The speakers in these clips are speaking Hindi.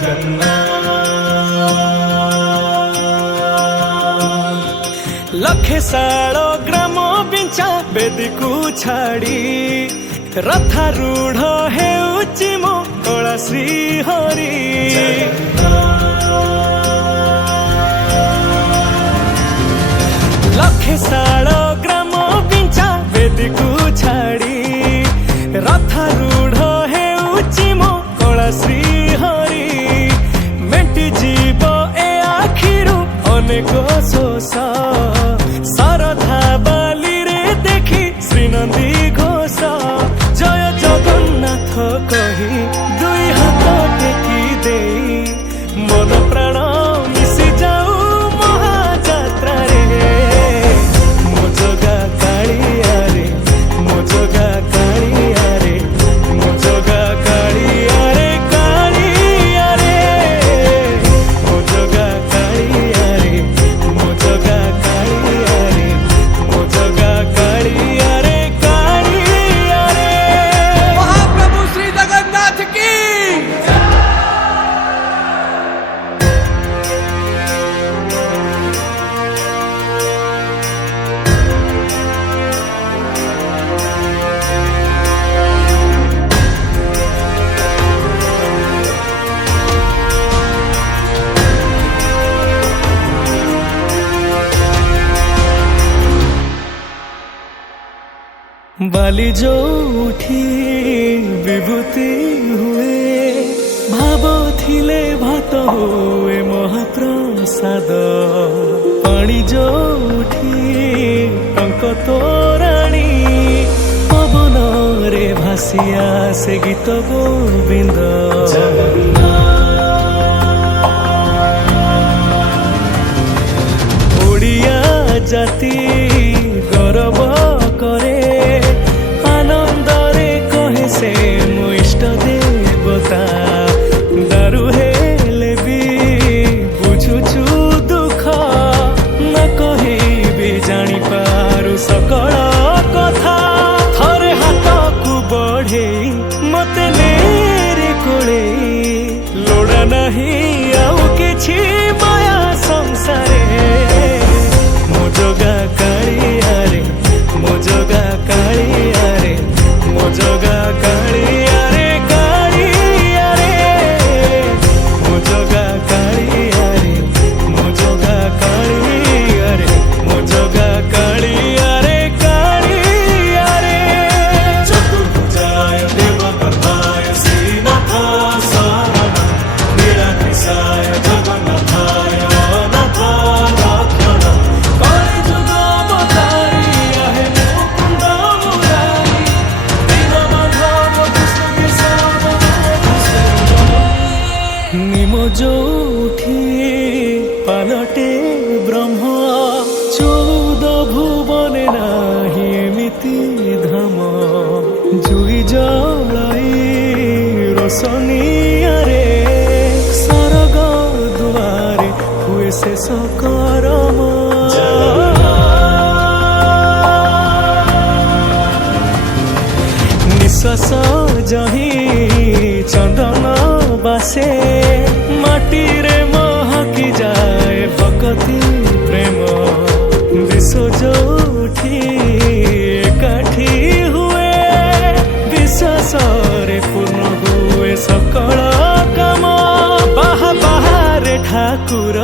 जगन्नाथ। लखे साल ग्राम बिंचा बेदी को छाड़ी रथारूढ़ हेउची मो कला श्री हरि। लखे साल ग्राम बिंचा बेदी को छाड़ी रथारूढ़ हेउची मो कला श्री हरि। मेटी जीव ए आखिरु अनेक शोष सरधा बाली रे देखी श्रीनंदी घोष। जय जगन्नाथ कही दुई हाथ टेकी दे मन प्राण मिशि जाऊ महाजात्रा रे। मो जगा कालिया रे मो जगा कालिया रे मो जगा कालिया रे कालिया रे मो जगा कालिया रे मो जगा कालिया रे मो जगा कालिया रे कालिया रे। महाप्रभु श्री जगन्नाथ की बाली जो उठी विभूति हुए भाव थिले भात हुए महाप्रसाद। पानी जो उठी टंक तोराणी पवन रे भासिया से गीत गोविंद। ओडिया जाति गौरव करे आनंदरे कहे से मो इष्ट देवता। दारु हेले भी बुझुछु दुख न कहे भी जानी पारु सकल कथा। थरे हाथ को बढ़े मते नेरे कोले लोड़ा नहीं आउ किछि माया संसारे। मो जगा कालिया रे मो जगा कालिया रे मो जगा कालिया रे कालिया रे मो जगा कालिया रे मो जगा कालिया रे मो जगा कालिया रे कालिया रे। चतुर्भुजाय देवगर्भाय श्रीनाथाय शरणं निराकृताय जगन्नाथाय अनाथ रक्षणं। कलिजुग अवतारी आहे मुकुंद मुरारी दीनबंधु कृष्ण केशव। निम जोठी पालटे ब्रह्म 14 भुवने नाही एमिति धाम। जुई जलाई रोशनिया रे सरग दुआरे हुए शेष करम। निश्वास जही चंदन बासे माटी रे महकी जाए भक्ति प्रेम। विश्व जोठी एकाठी हुए विश्वास रे पूर्ण हुए सकल काम। बाहा बाहारे ठाकुर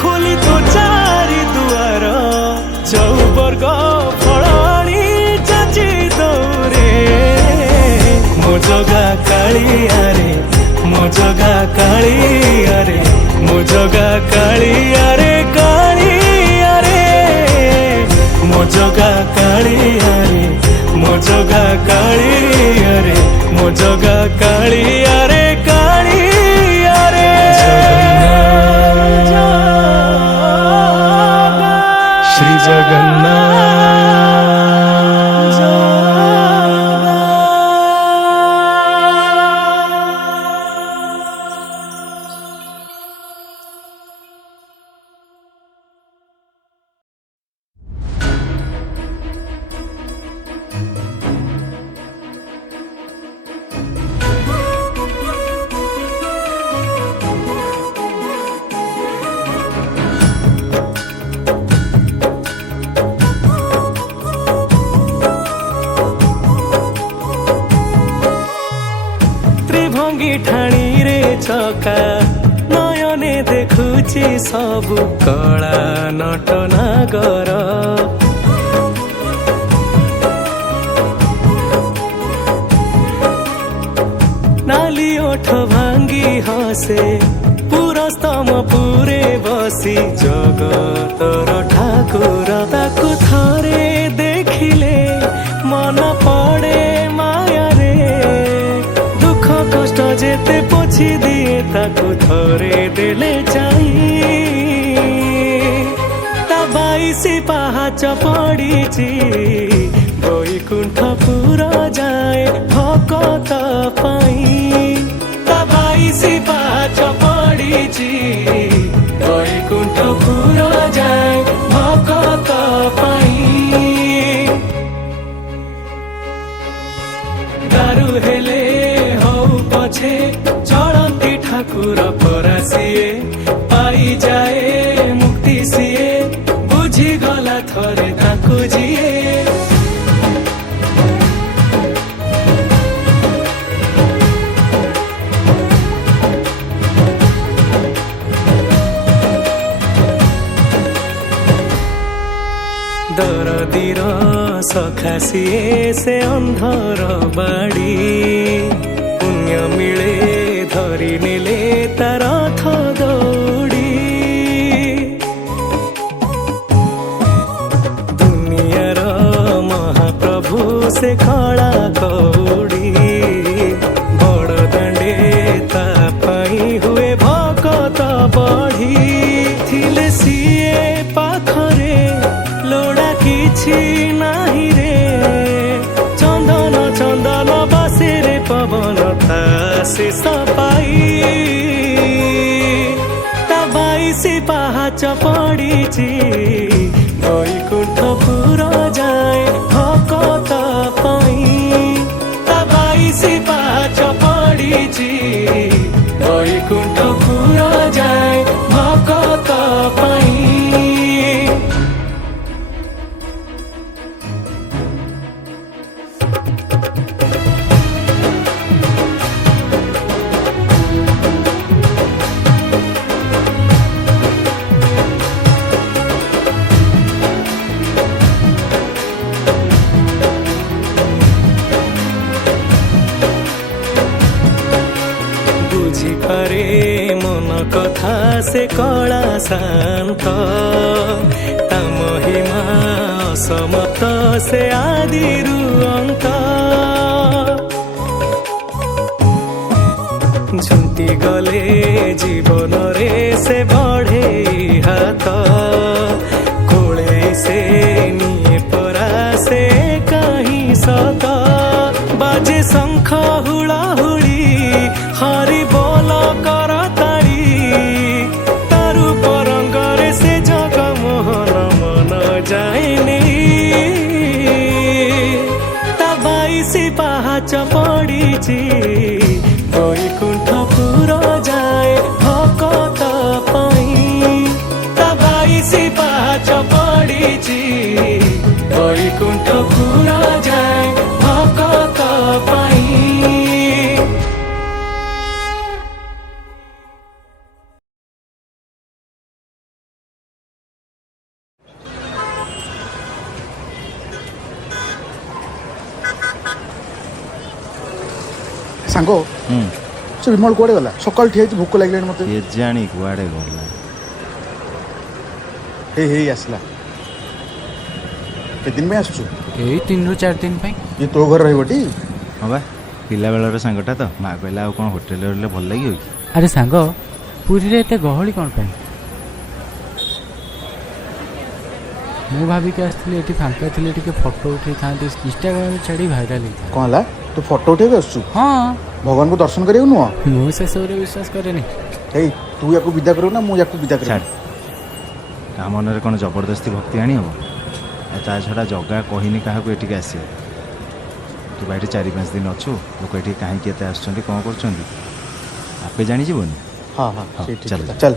खोली तो चारि दुआर चौवर्ग फलाणी जाची दौरे। मो जगा कालिया रे मो जगा कालिया रे मो जगा कालिया रे कालिया रे मो जगा कालिया रे मो जगा कालिया रे मो जगा कालिया रे कालिया रे। श्री जगन्नाथ। ଚକା ନୟନେ ଦେଖୁଛି ସବୁ କଳା ନଟନାଗର नाली ओठ भांगी हसे पुरस्तम पुरे बसी जगतर ठाकुर ताकु थरे देखिले मन पड़े माया रे दुख कष्ट जेते पोछि दिए ताकु थरे देले चाही ता बाईसी पाहाच पड़ीची बैकुंठपुर जाए भकत पाई ता बाईसी पाहाच पड़ीची बैकुंठपुर जाए भकत पाई दारु हेले हौ पछे चढ़ती ठाकुर परासिए पाई जाए मुक्ति सिए बुझी गला थरे ताकु जिए दरदीर सखा सिए से अंधर बाड़ी पुण्य मिले धरी नेले तार रथ दौड़ी दुनियार महाप्रभु से खड़ा कौड़ी बड़ दांडे ता पाई हुए भकत बढ़ी थिले सिए पाखरे लोड़ा किछि नाही रे चंदन चंदन बासे रे पवन था से सपाई ता बाईसी पाहाच पड़ीची बैकुंठपुर जाए भकत पाई ता बाईसी पाहाच पड़ीची बैकुंठपुर जाए भकत पाई बुझिपारे मन कथा से कला शांत ता महिमा असमत से आदिरु अंत झुंटी गले जीवन रे से बढ़े हाथ कोले से निये परा से कहीं सत बाजे शंख हुड़ा हुड़ी हरि बोल कर ताड़ी तारु परंगरे से जग मोहन मन जाएनी ता बाईसी पाहाच पड़ीची बैकुंठपुर जाए भकत पाई ता बाईसी पाहाच पड़ीची बैकुंठपुर जाए भकत पाई सांग से विमल कुआडे गला सकाल ठिया भोक लगे मत ये जानी कुआडे गला हे आसला के दिन में आसछु यही 3 ରୁ 4 दिन पे ये तो घर रहबटी हाँ बा पिला बेलर सांगटा तो माँ कहला आ कौन होटेल रहिले भल लगे कि अरे सांग पुरी रे एते गहली कौन पे मु भाभी के आसली एठी फांका थिले टिके फोटो उठे थांती इंस्टाग्राम रे छाड़ी वायरल हे कौन ला तू फोटो उठे आसछु हां भगवान को दर्शन करियो नुआ मु से सबरे विश्वास करेनी हे तू याको विदा करू ना मु याको विदा करू का मन रे कौन जबरदस्ती भक्ति आनी हो ता छड़ा जगह कहनी क्या एटिक आस तू भाई 4-5 दिन अच्छु लोक ये कहीं केते आसुचंदी कौन करचंदी आपे जानी जीवन हाँ हाँ हाँ, ठीक चल। चल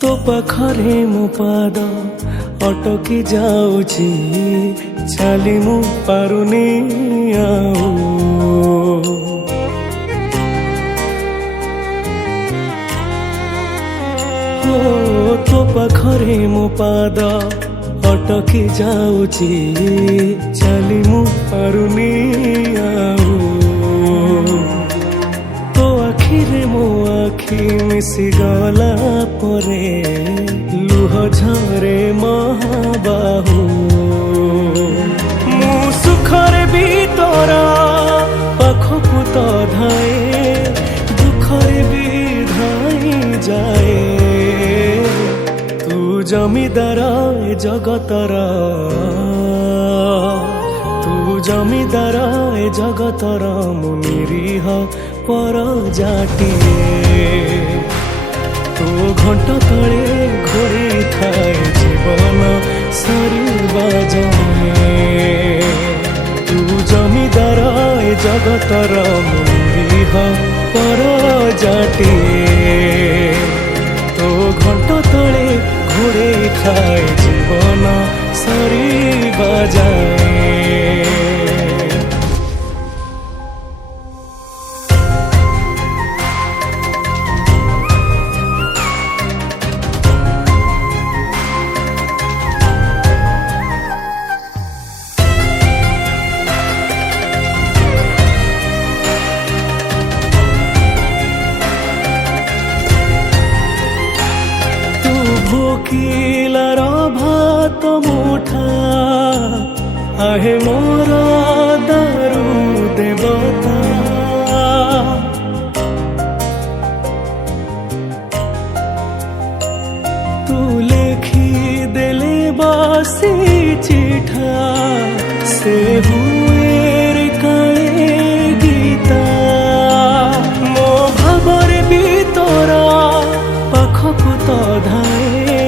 तो पाखरे मो पाद अटकी जाऊची चाली मु पारुनी आऊ तो पाखरे मो पाद अटकी जाऊची चाली मु पारुनी आऊ तो आखिरे मो आखि मिसी गला परे लुह झरे महाबाहु मु सुखरे भी तोरा पाखकु तो धाए दुखरे भी धाई जाए तू जमीदार ए जगतर तू जमीदार ए जगतर मु निरीह पर जाटिए तो घंटा तले घोड़ी थाए जीवन सरिबा जाए तू जमीदार ए जगतर मु निरीह पर जाटिए तो घंटा तले घोड़े खाए जीवन सरिबा जाए भोकिलार भात मुठा आहे मोर दारू देवता तू लेखी देले बासी चिठा से हुए काले गीता मो भावर भी तोरा पाखकु तो धाए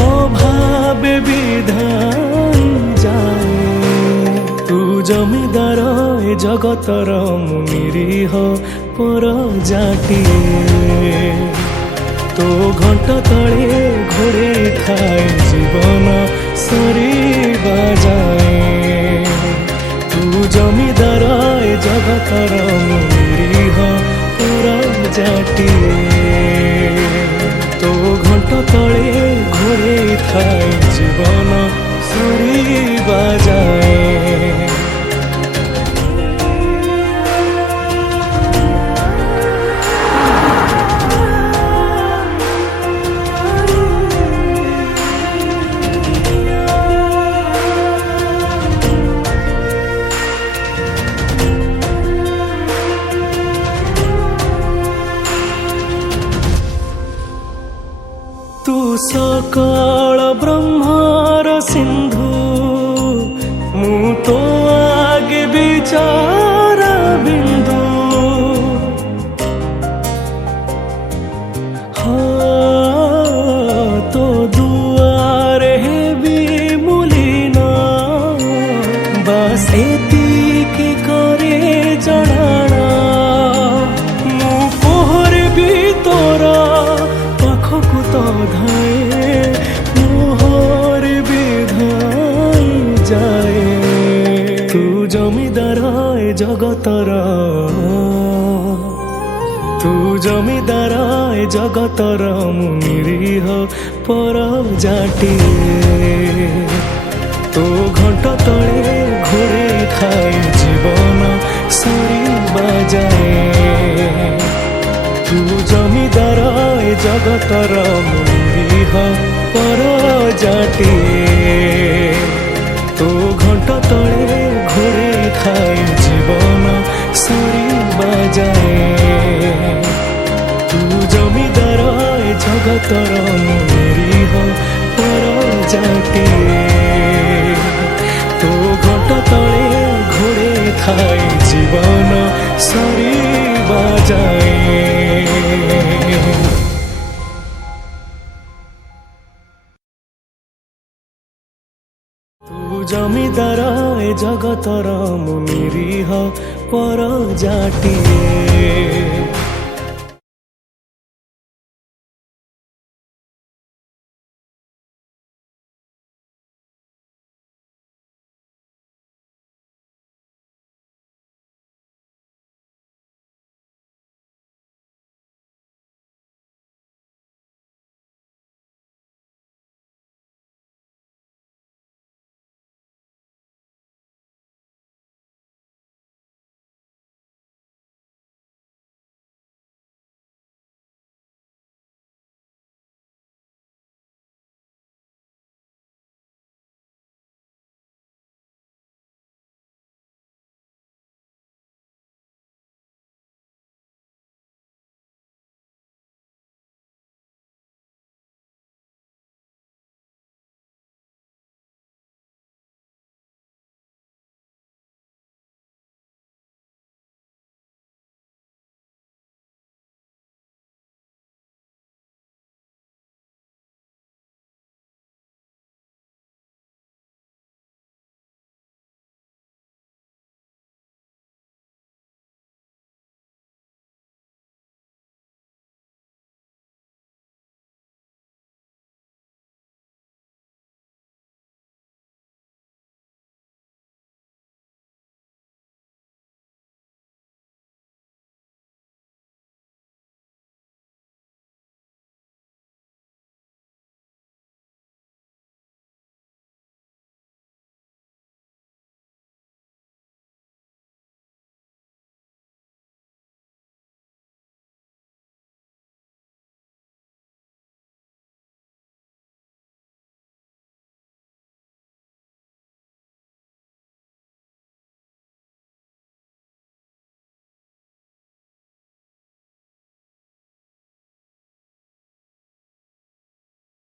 अभावे विधान जाए तू जमीदार ए जगतर मु निरीह पर जाटिए तो घंटा तले घोड़े खाए जीवन सरिबा जाए तू जमीदार ए जगतर मु निरीह पर जाटिए तो घंटा तले घोड़े खाए जीवन सरिबा जाए तू सकल ब्रह्मार सिंधु मु तो आगे विचार बिंदु हाँ तो दुआरे भी मुलीना बस एतिकी करे जनाना मु कोहर भी तोरा पाखकु तो धाए मोहर विधान जाए तू जमीदार ए जगतर तू जमीदार ए जगतर मु निरीह पर जाटिए तो घंटा तले घोड़े खाए जीवन सरिबा जाए तू जमीदार ए जगतर मु निरीह पर जाटिए तो घंटा तले घोड़े खाए जीवन सरिबा जाए तू जमीदार ए जगतर मु निरीह पर जाटिए तो घंटा तले घोड़े खाए जीवन सरिबा जाए तू जमीदार ए जगतर मु निरीह पर जाटिए